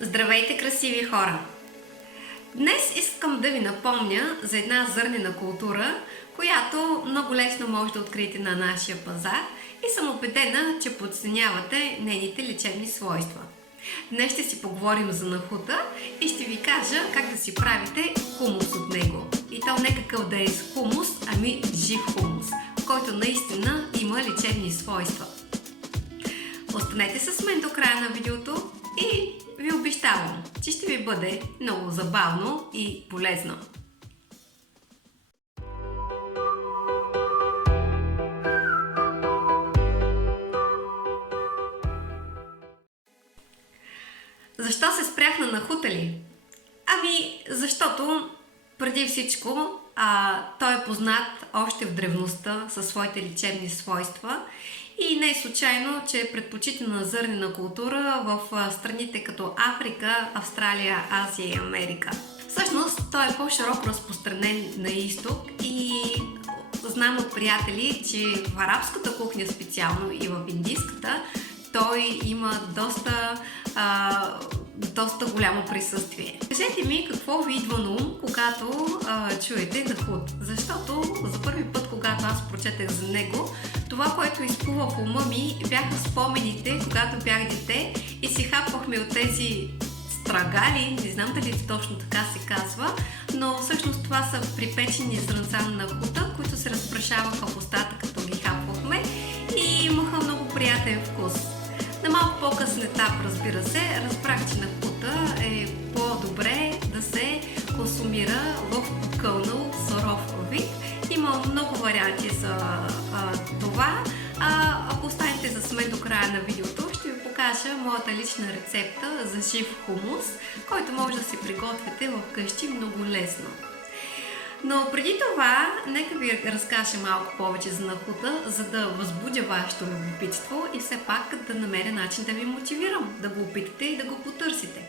Здравейте, красиви хора! Днес искам да ви напомня за една зърнена култура, която много лесно може да откриете на нашия пазар и съм убедена, че подценявате нейните лечебни свойства. Днес ще си поговорим за нахута и ще ви кажа как да си правите хумус от него. И то не какъв да е с хумус, ами жив хумус, който наистина има лечебни свойства. Останете с мен до края на видеото и ви обещавам, че ще ви бъде много забавно и полезно. Защо се спрях на нахута ли? Ами, защото преди всичко той е познат още в древността със своите лечебни свойства и не е случайно, че е предпочитана зърнена култура в страните като Африка, Австралия, Азия и Америка. Всъщност той е по-широко разпространен на изток и знам от приятели, че в арабската кухня специално и в индийската той има доста голямо присъствие. Кажете ми какво ви идва на ум, когато чуете нахут. Защото за първи път, когато аз прочетах за него, това, което изплува в ума ми, бяха спомените, когато бях дете и си хапвахме от тези страгали, не знам дали точно така се казва, но всъщност това са припечени зрънца на нахута, които се разпрашаваха в устата, като ги хапвахме и имаха много приятен вкус. На малко по-късен етап, разбира се, разбрах, че нахута е по-добре да се консумира в покълнал суров вид. Има много варианти за това. Ако останете с мен до края на видеото, ще ви покажа моята лична рецепта за жив хумус, който може да си приготвите вкъщи много лесно. Но преди това, нека ви разкажа малко повече за нахута, за да възбудя вашето любопитство и все пак да намеря начин да ви мотивирам да го опитате и да го потърсите.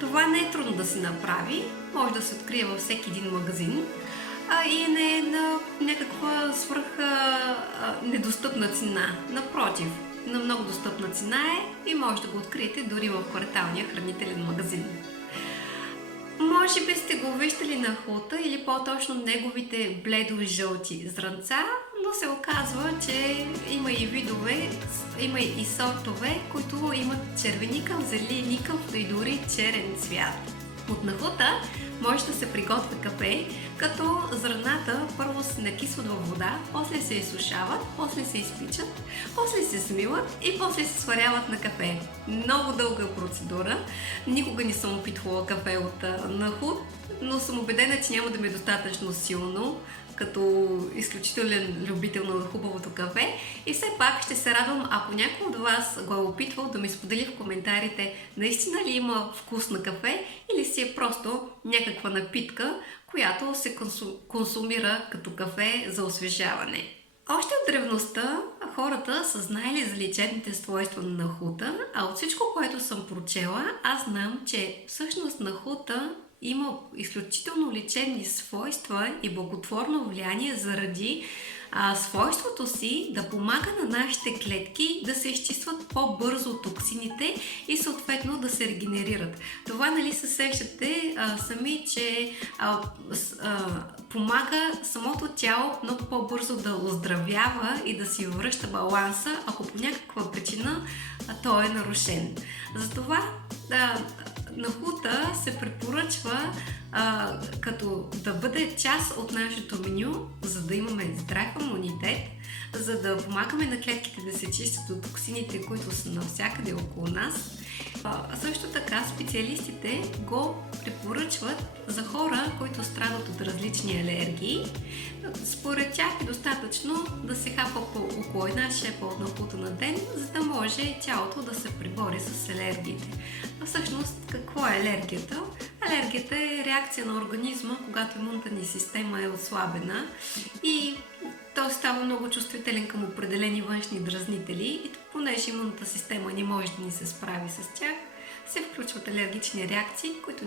Това не е трудно да се направи, може да се открие във всеки един магазин и не е на някаква недостъпна цена. Напротив, на много достъпна цена е и може да го откриете дори в кварталния хранителен магазин. Може би сте го виждали нахута или по-точно неговите бледо-жълти зрънца, но се оказва, че има и видове, има и сортове, които имат червеникъв, зеленикъв и дори черен цвят. От нахута може да се приготвя кафе, като зърната първо се накисват във вода, после се изсушават, после се изпичат, после се смилат и после се сваряват на кафе. Много дълга процедура. Никога не съм опитвала кафе от нахут, но съм убедена, че няма да ми е достатъчно силно, като изключителен любител на хубавото кафе. И все пак ще се радвам, ако някой от вас го е опитвал, да ми сподели в коментарите наистина ли има вкус на кафе или си е просто някаква напитка, която се консумира като кафе за освежаване. Още от древността хората са знаели за лечебните свойства на нахута, а от всичко, което съм прочела, аз знам, че всъщност нахута има изключително лечебни свойства и благотворно влияние заради свойството си да помага на нашите клетки да се изчистват по-бързо от токсините и съответно да се регенерират. Това, нали, се сещате сами, че помага самото тяло много по-бързо да оздравява и да си връща баланса, ако по някаква причина той е нарушен. Затова нахута се препоръчва като да бъде част от нашето меню, за да имаме здрав имунитет, за да помагаме на клетките да се чистят от токсините, които са навсякъде около нас. Също така специалистите го препоръчват за хора, които страдат от различни алергии. Според тях е достатъчно да се хапа по около една шепа от нахута на ден, за да може тялото да се пребори с алергиите. А всъщност какво е алергията? Алергията е реакция на организма, когато имунната ни система е отслабена и той става много чувствителен към определени външни дразнители и понеже имунната система не може да ни се справи с тях, се включват алергични реакции, които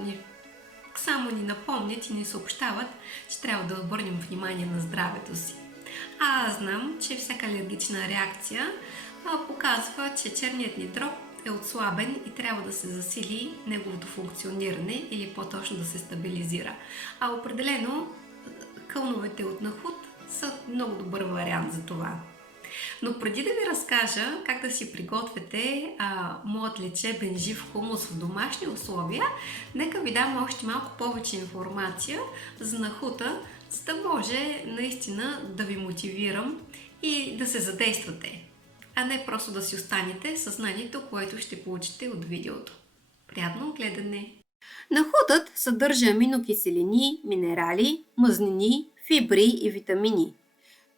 само ни напомнят и ни съобщават, че трябва да обърнем внимание на здравето си. Аз знам, че всяка алергична реакция показва, че черният ни дроб е отслабен и трябва да се засили неговото функциониране или по-точно да се стабилизира. А определено кълновете от нахут са много добър вариант за това. Но преди да ви разкажа как да си приготвяте моят лечебен жив хумус в домашни условия, нека ви дам още малко повече информация за нахута, за да може наистина да ви мотивирам и да се задействате, а не просто да си останете със знанието, което ще получите от видеото. Приятно гледане! Нахутът съдържа аминокиселини, минерали, мазнини, фибри и витамини.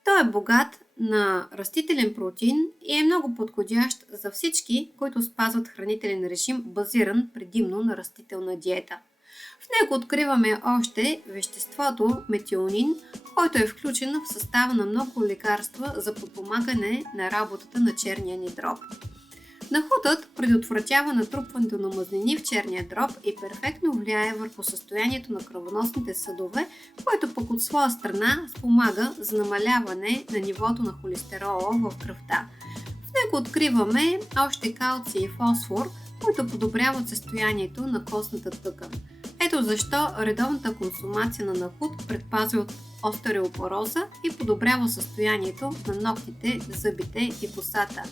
Той е богат на растителен протеин и е много подходящ за всички, които спазват хранителен режим, базиран предимно на растителна диета. В него откриваме още веществото метионин, който е включен в състава на много лекарства за подпомагане на работата на черния ни дроб. Нахутът предотвратява натрупването на мазнини в черния дроб и перфектно влияе върху състоянието на кръвоносните съдове, което пък от своя страна спомага за намаляване на нивото на холестерола в кръвта. В него откриваме още калций и фосфор, които подобряват състоянието на костната тъкан. Ето защо редовната консумация на нахут предпазва от остереопороза и подобрява състоянието на ногтите, зъбите и косата.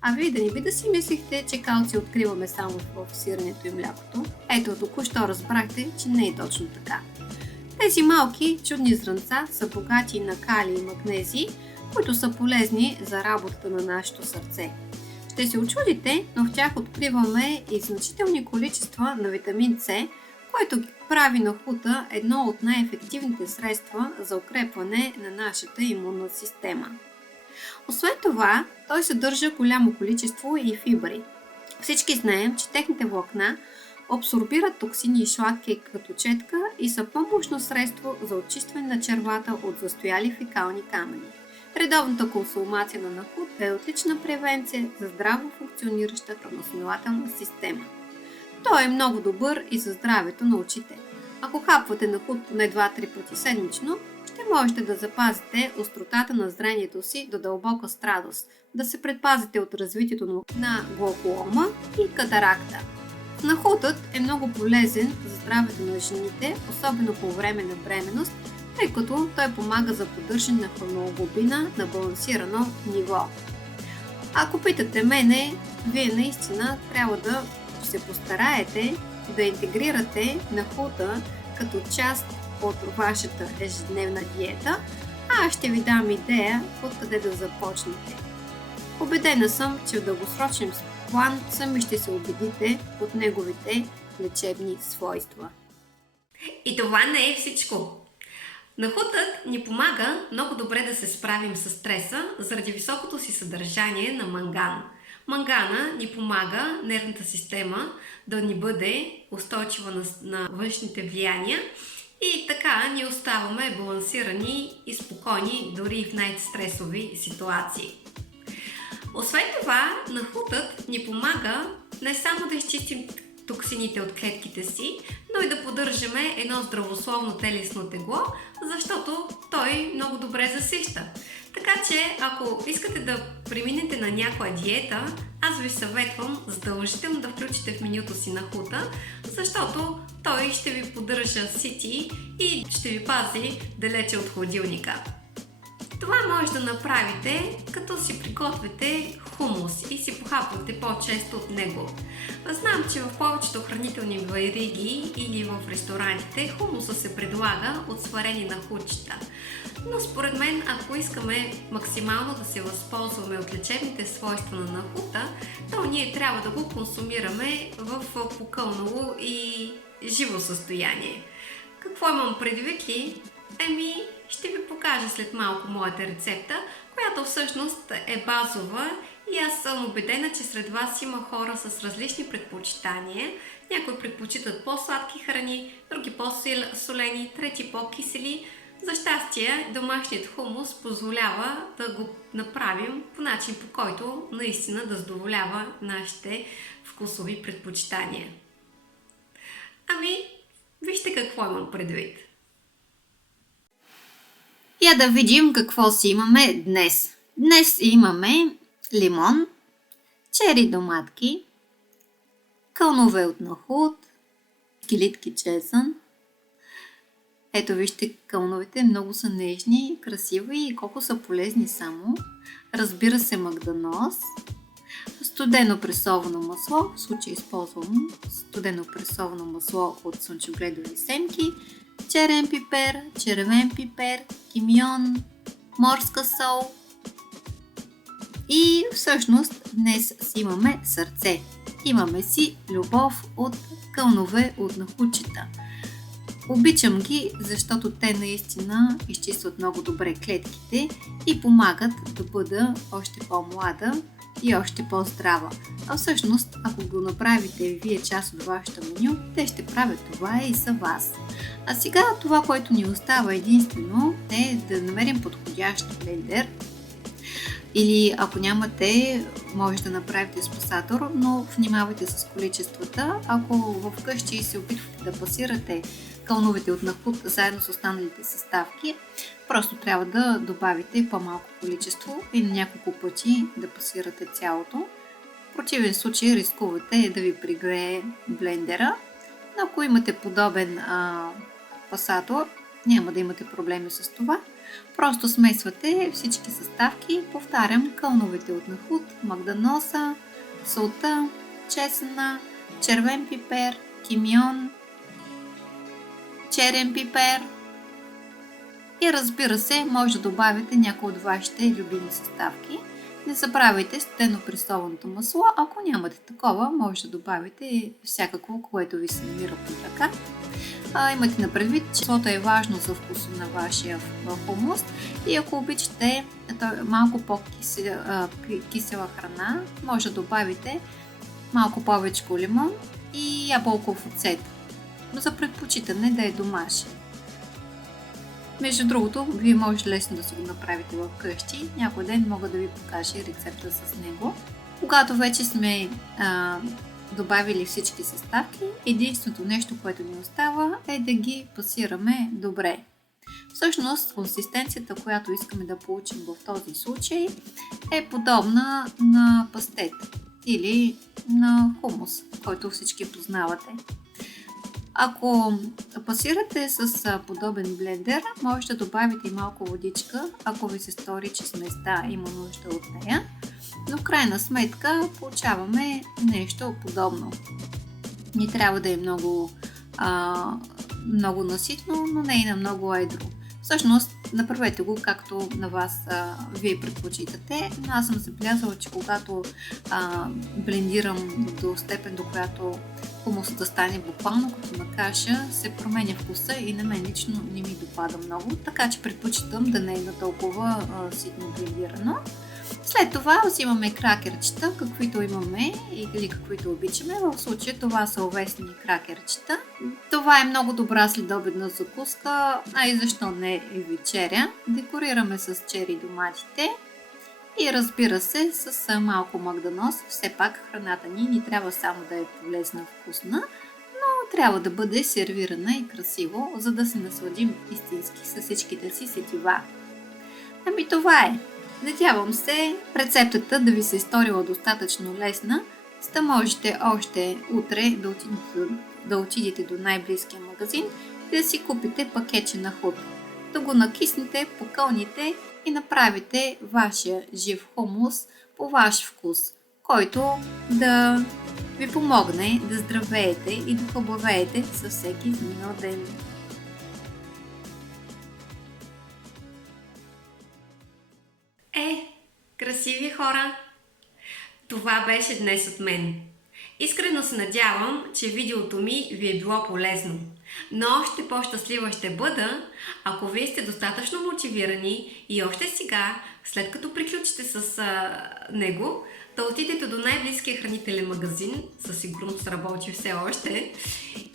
А вие да не би да си мислихте, че калций откриваме само в сиренето и млякото. Ето, току-що разбрахте, че не е точно така. Тези малки чудни зрънца са богати на калий и магнезий, които са полезни за работата на нашето сърце. Ще се учудите, но в тях откриваме и значителни количества на витамин С, който прави нахута едно от най-ефективните средства за укрепване на нашата имунна система. Освен това, той съдържа голямо количество и фибри. Всички знаем, че техните влакна абсорбират токсини и сладки като четка и са помощно средство за очистване на червата от застояли фекални камъни. Редовната консумация на нахут е отлична превенция за здраво функционираща кръвосмилателна система. Той е много добър и за здравето на очите. Ако хапвате нахут поне 2-3 пъти седмично, ще можете да запазите остротата на зрението си до дълбока страдост, да се предпазите от развитието на глаукома и катаракта. Нахутът е много полезен за здравето на жените, особено по време на бременност, тъй като той помага за поддържане на хемоглобина на балансирано ниво. Ако питате мене, вие наистина трябва да се постараете да интегрирате нахута като част от вашата ежедневна диета, а аз ще ви дам идея откъде да започнете. Убедена съм, че в дългосрочен план сами ще се убедите от неговите лечебни свойства. И това не е всичко. Нахутът ни помага много добре да се справим с стреса заради високото си съдържание на манган. Мангана ни помага нервната система да ни бъде устойчива на външните влияния и така ни оставаме балансирани и спокойни дори в най-стресови ситуации. Освен това, нахутът ни помага не само да изчистим токсините от клетките си, но и да поддържаме едно здравословно телесно тегло, защото той много добре засища. Така че, ако искате да преминете на някоя диета, аз ви съветвам задължително да включите в менюто си нахута, защото той ще ви поддържа сити и ще ви пази далече от хладилника. Това може да направите, като си приготвите хумус и си похапвате по-често от него. Знам, че в повечето хранителни вериги или в ресторантите хумуса се предлага от сварени нахутчета. Но според мен, ако искаме максимално да се възползваме от лечебните свойства на нахута, то ние трябва да го консумираме в покълнало и живо състояние. Какво имам предвид ли? Ще ви покажа след малко моята рецепта, която всъщност е базова и аз съм убедена, че сред вас има хора с различни предпочитания. Някои предпочитат по-сладки храни, други по-солени, трети по-кисели. За щастие, домашният хумус позволява да го направим по начин, по който наистина да задоволява нашите вкусови предпочитания. Вижте какво имам предвид. Я да видим какво си имаме днес. Днес имаме лимон, чери доматки, кълнове от нахут, килитки чесън. Ето вижте, кълновете много са нежни, красиви и колко са полезни само. Разбира се, магданоз, студено пресовано масло, в случай използвам студено пресовано масло от слънчогледови семки, черен пипер, червен пипер, кимион, морска сол и всъщност днес си имаме сърце. Имаме си любов от кълнове от нахутчета. Обичам ги, защото те наистина изчистват много добре клетките и помагат да бъда още по-млада и още по-здрава. А всъщност, ако го направите вие част от вашето меню, те ще правят това и за вас. А сега това, което ни остава единствено, е да намерим подходящ блендер. Или ако нямате, може да направите с пасатор, но внимавайте с количествата. Ако вкъщи се опитвате да пасирате кълновете от нахут заедно с останалите съставки, просто трябва да добавите по-малко количество и на няколко пъти да пасирате цялото. В противен случай рискувате да ви пригрее блендера. Но ако имате подобен пасатор, няма да имате проблеми с това. Просто смесвате всички съставки, повтарям, кълновете от нахут, магданоса, солта, чесъна, червен пипер, кимион, черен пипер и разбира се, може да добавите някои от вашите любими съставки. Не забравяйте студено пресованото масло, ако нямате такова, може да добавите всякакво, което ви се намира под ръка. Имайте на предвид, че маслото е важно за вкуса на вашия хумус и ако обичате малко по-кисела храна, може да добавите малко повече лимон и ябълков оцет, но за предпочитане да е домашен. Между другото, вие може лесно да си го направите вкъщи. Някой ден мога да ви покажа рецепта с него. Когато вече сме добавили всички съставки, единственото нещо, което ни остава е да ги пасираме добре. Всъщност, консистенцията, която искаме да получим в този случай, е подобна на пастет или на хумус, който всички познавате. Ако пасирате с подобен блендер, може да добавите и малко водичка, ако ви се стори, че сместа има нужда от нея. Но в крайна сметка получаваме нещо подобно. Не трябва да е много наситно, но не и на много едро. Всъщност, направете го както на вас вие предпочитате, но аз съм забелязала, че когато блендирам до степен, до която хумусът да стане буквално като на каша, се променя вкуса и на мен лично не ми допада много, така че предпочитам да не е на толкова ситно блендирано. След това взимаме кракерчета, каквито имаме или каквито обичаме. В случая това са овесени кракерчета. Това е много добра следобедна закуска, а и защо не и вечеря. Декорираме с чери доматите и разбира се с малко магданоз. Все пак храната ни трябва само да е полезна, вкусна, но трябва да бъде сервирана и красиво, за да се насладим истински с всичките си сетива. Ами това е! Надявам се рецептата да ви се е сторила достатъчно лесна, за да можете още утре да отидете до най-близкия магазин и да си купите пакетче нахут. Да го накиснете, покълните и направите вашия жив хумус по ваш вкус, който да ви помогне да здравеете и да хубавеете със всеки изминал ден. Красиви хора! Това беше днес от мен. Искрено се надявам, че видеото ми ви е било полезно. Но още по-щастлива ще бъда, ако вие сте достатъчно мотивирани и още сега, след като приключите с него, да отидете до най-близкия хранителен магазин, със сигурност работи все още,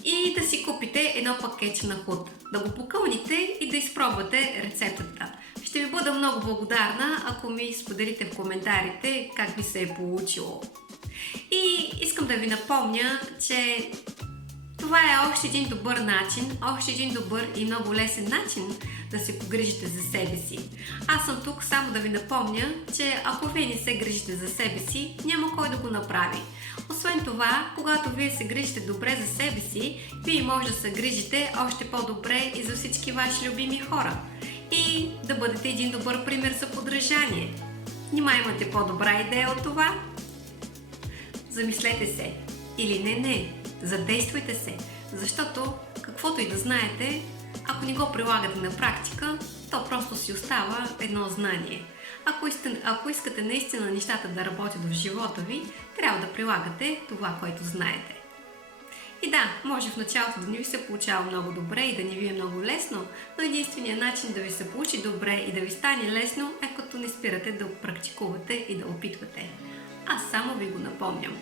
и да си купите едно пакетче нахут. Да го покълните и да изпробвате рецептата. Ще ви бъда много благодарна, ако ми споделите в коментарите как ви се е получило. И искам да ви напомня, че Това е още един добър начин, още един добър и много лесен начин да се погрижите за себе си. Аз съм тук само да ви напомня, че ако вие не се грижите за себе си, няма кой да го направи. Освен това, когато вие се грижите добре за себе си, вие може да се грижите още по-добре и за всички ваши любими хора. И да бъдете един добър пример за подражание. Нима имате по-добра идея от това? Замислете се. Или не, задействайте се, защото каквото и да знаете, ако не го прилагате на практика, то просто си остава едно знание. Ако искате наистина нещата да работят в живота ви, трябва да прилагате това, което знаете. И да, може в началото да не ви се получава много добре и да не ви е много лесно, но единственият начин да ви се получи добре и да ви стане лесно е като не спирате да практикувате и да опитвате. Аз само ви го напомням.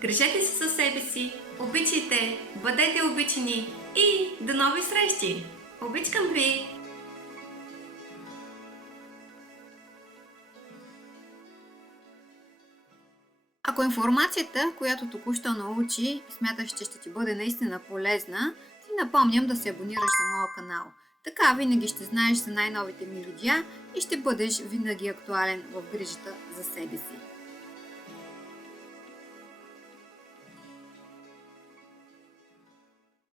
Грижете се със себе си, обичайте, бъдете обичани и до нови срещи! Обичкам ви! Ако информацията, която току-що научи, смяташ, че ще ти бъде наистина полезна, ти напомням да се абонираш за моя канал. Така винаги ще знаеш за най-новите ми видеа и ще бъдеш винаги актуален в грижата за себе си.